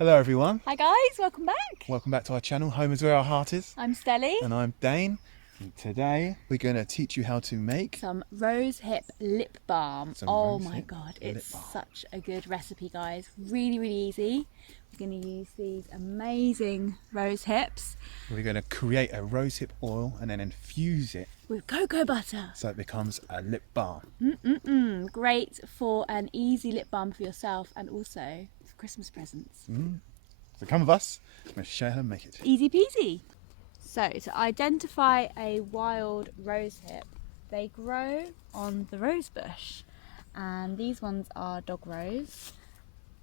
Hello everyone, Hi guys, welcome back. welcome back to our channel, Home is where our heart is. I'm Stelly. And I'm Dane. And today we're going to teach you how to make Some Rosehip lip balm. Some Oh my Rosehip god, lip it's balm. such a good recipe guys. Really easy. We're going to use these amazing rose hips We're going to create a rosehip oil and then infuse it with cocoa butter. so it becomes a lip balm. Great for an easy lip balm for yourself and also for Christmas presents. So come with us, I'm going to show you how to make it. Easy peasy. So to identify a wild rosehip, they grow on the rose bush, and these ones are dog rose,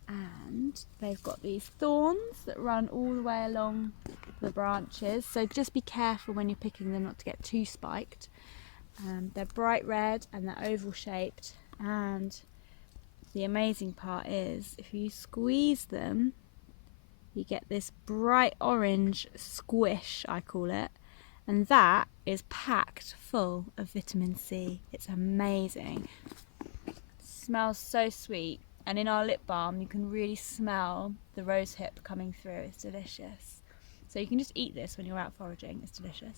and they've got these thorns that run all the way along the branches, so just be careful when you're picking them not to get too spiked. They're bright red and they're oval shaped, and the amazing part is if you squeeze them you get this bright orange squish, I call it, and that is packed full of vitamin C. It's amazing. It smells so sweet, and in our lip balm you can really smell the rosehip coming through. It's delicious. So you can just eat this when you're out foraging. It's delicious.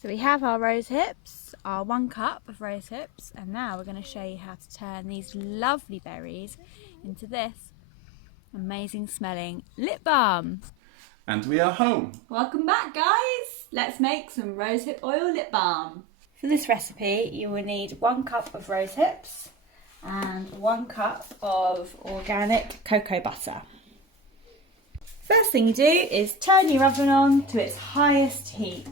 So we have our rose hips, our 1 cup of rose hips, and now we're going to show you how to turn these lovely berries into this amazing smelling lip balm. And we are home. Welcome back guys! Let's make some rosehip oil lip balm. For this recipe you will need 1 cup of rose hips and 1 cup of organic cocoa butter. First thing you do is turn your oven on to its highest heat.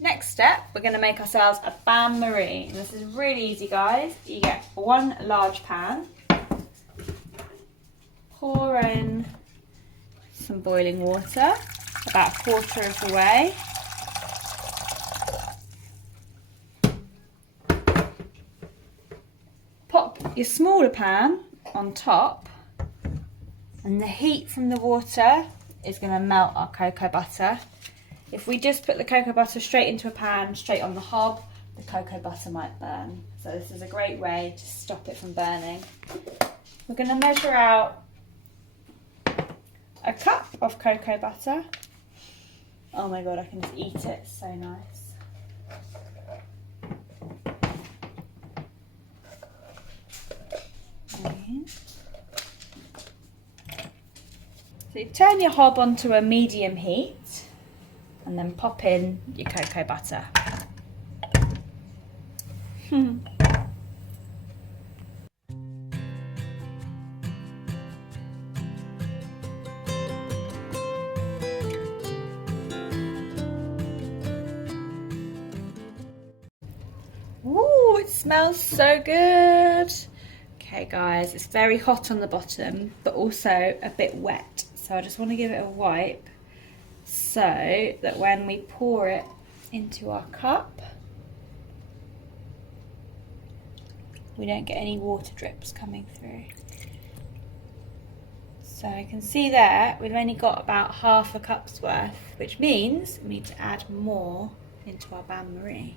Next step, we're going to make ourselves a bain-marie. This is really easy guys. You get 1 large pan, pour in some boiling water, about 1/4 of the way. Pop your smaller pan on top, and the heat from the water is going to melt our cocoa butter. If we just put the cocoa butter straight into a pan, straight on the hob, the cocoa butter might burn. So this is a great way to stop it from burning. We're going to measure out 1 cup of cocoa butter. Oh my god, I can just eat it, it's so nice. So you turn your hob onto a medium heat, and then pop in your cocoa butter. Ooh, it smells so good. Okay guys, it's very hot on the bottom, but also a bit wet. So I just want to give it a wipe, so that when we pour it into our cup, we don't get any water drips coming through. So I can see there we've only got about 1/2 cup's worth, which means we need to add more into our bain-marie.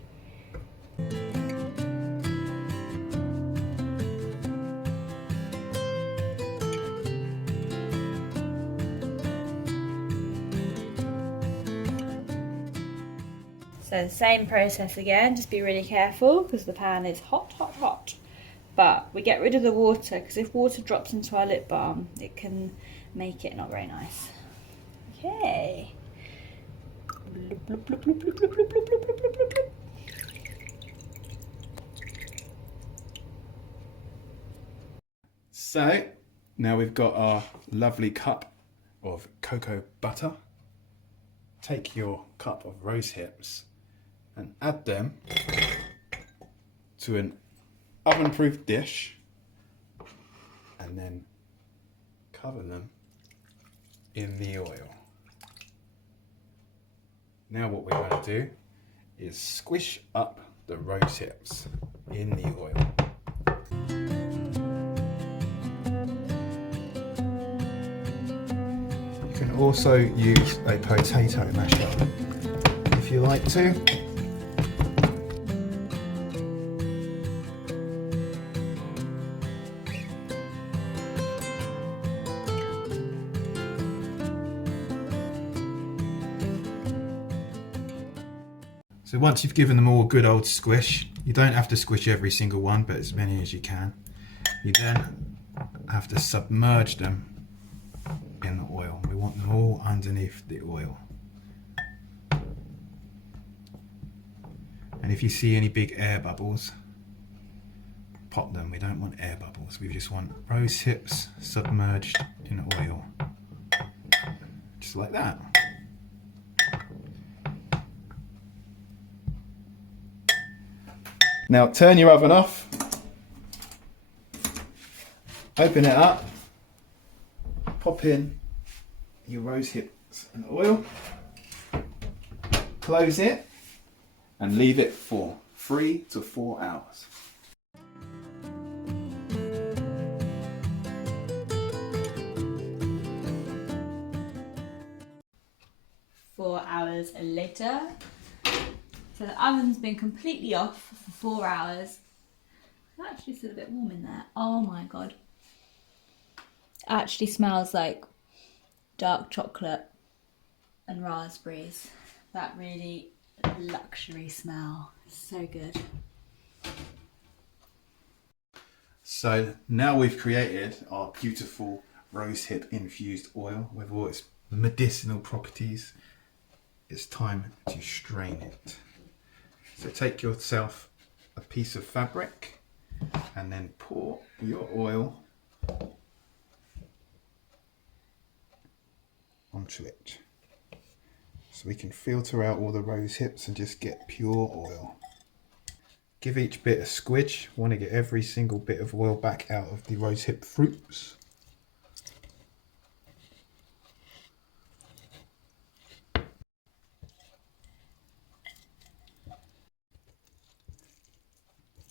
So the same process again, just be really careful because the pan is hot. But we get rid of the water, because if water drops into our lip balm, it can make it not very nice. Okay. So now we've got our lovely cup of cocoa butter. Take your cup of rose hips and add them to an oven-proof dish, and then cover them in the oil. Now what we're going to do is squish up the rose hips in the oil. You can also use a potato masher if you like to. So once you've given them all a good old squish, you don't have to squish every single one, but as many as you can. You then have to submerge them in the oil. We want them all underneath the oil. And if you see any big air bubbles, pop them. We don't want air bubbles. We just want rose hips submerged in oil. Just like that. Now turn your oven off. Open it up. Pop in your rose hips and oil. Close it and leave it for 3 to 4 hours. 4 hours later. So the oven's been completely off for 4 hours. It's actually still a bit warm in there. Oh my god. Actually smells like dark chocolate and raspberries. That really luxury smell. So good. So now we've created our beautiful rosehip infused oil with all its medicinal properties. It's time to strain it. So take yourself a piece of fabric and then pour your oil onto it. So we can filter out all the rose hips and just get pure oil. Give each bit a squidge. Want to get every single bit of oil back out of the rosehip fruits.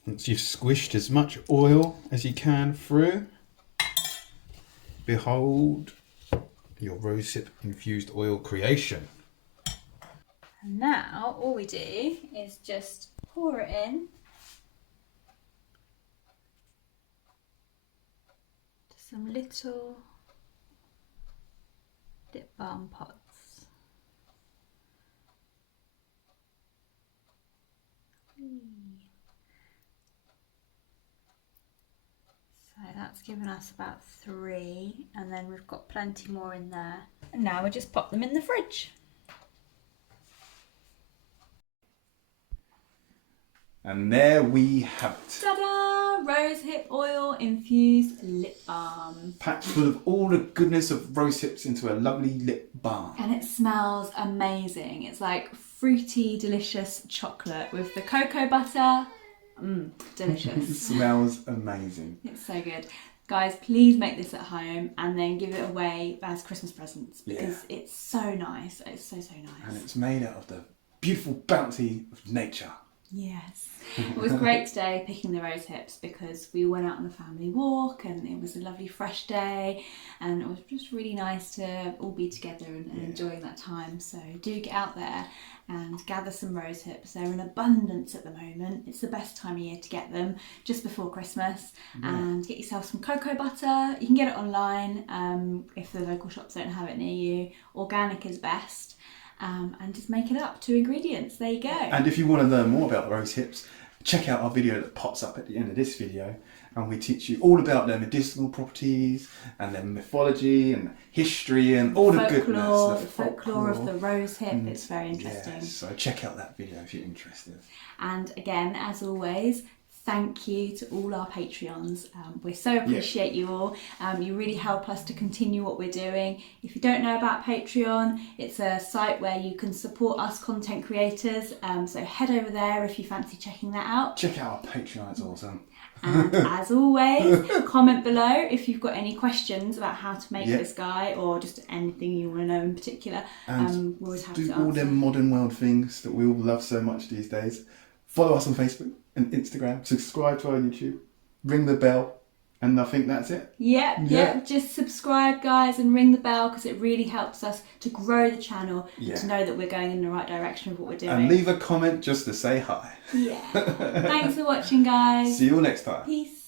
Once you've squished as much oil as you can through, behold your rosehip infused oil creation. And now all we do is just pour it in to some little lip balm pots. So that's given us about 3, and then we've got plenty more in there. And now we just pop them in the fridge. And there we have it. Ta-da! Rosehip oil infused lip balm. Packed full of all the goodness of rosehips into a lovely lip balm. And it smells amazing. It's like fruity, delicious chocolate with the cocoa butter. Delicious. It smells amazing. It's so good. Guys, please make this at home and then give it away as Christmas presents because it's so nice. It's so nice. And it's made out of the beautiful bounty of nature. Yes. It was great today picking the rose hips because we went out on a family walk and it was a lovely fresh day and it was just really nice to all be together and enjoying that time. So do get out there and gather some rose hips. They're in abundance at the moment. It's the best time of year to get them, just before Christmas. And get yourself some cocoa butter. You can get it online if the local shops don't have it near you. Organic is best. And just make it up, 2 ingredients. There you go. And if you want to learn more about rose hips, check out our video that pops up at the end of this video, and we teach you all about their medicinal properties and their mythology and history and all the goodness. The folklore of the rosehip. It's very interesting. Yes, so check out that video if you're interested. And again, as always, thank you to all our Patreons. We so appreciate you all. You really help us to continue what we're doing. If you don't know about Patreon, it's a site where you can support us content creators. So head over there if you fancy checking that out. Check out our Patreon, it's awesome. And as always, comment below if you've got any questions about how to make this guy or just anything you want to know in particular. And we're always happy to do all answer. them modern world things that we all love so much these days. Follow us on Facebook and Instagram, subscribe to our YouTube, ring the bell, and I think that's it. Yep. Just subscribe, guys, and ring the bell because it really helps us to grow the channel to know that we're going in the right direction of what we're doing. And leave a comment just to say hi. Yeah. Thanks for watching, guys. See you all next time. Peace.